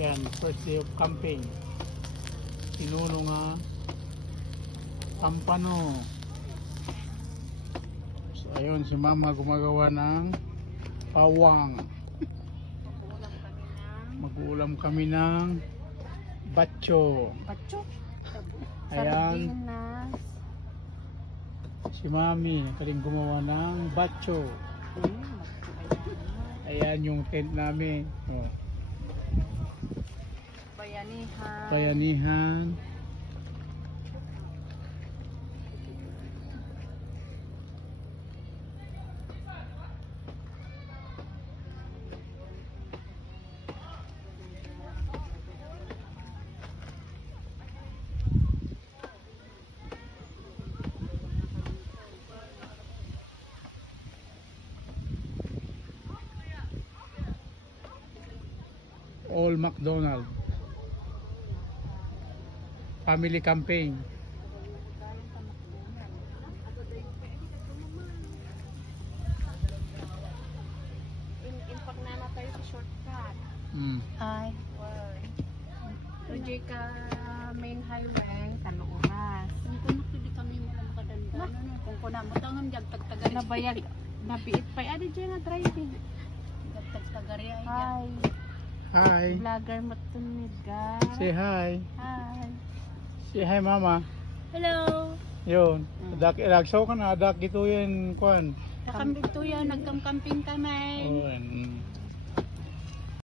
Yan, first day of camping. Pinuno nga Pampano. So ayun, si mama gumagawa ng pawang. Mag-uulam kami ng batcho. Batcho. Ayan, Sardinas. si mami nakaling gumawa ng batcho. Ayan yung tent namin. Oh. Bayanihan. Bayanihan. All McDonald. Family campaign. Import na tayo sa shortcut. Ay. Tuloy ka main highway, taluoras. Kung kuno pwede kami makadanda. Kung kuna mo tangan jag tagtagari. Nabayag, napiit pa ada dyan na driving. Jag tagtagari ay dyan. Hi. Vlogger matunid guys. Say hi. Hi. Say hi mama. Hello. Yun. Nagsaw ka na. Dak ito yan. Kwan. Nakambing to yan. Nagkam-camping kami. Oh,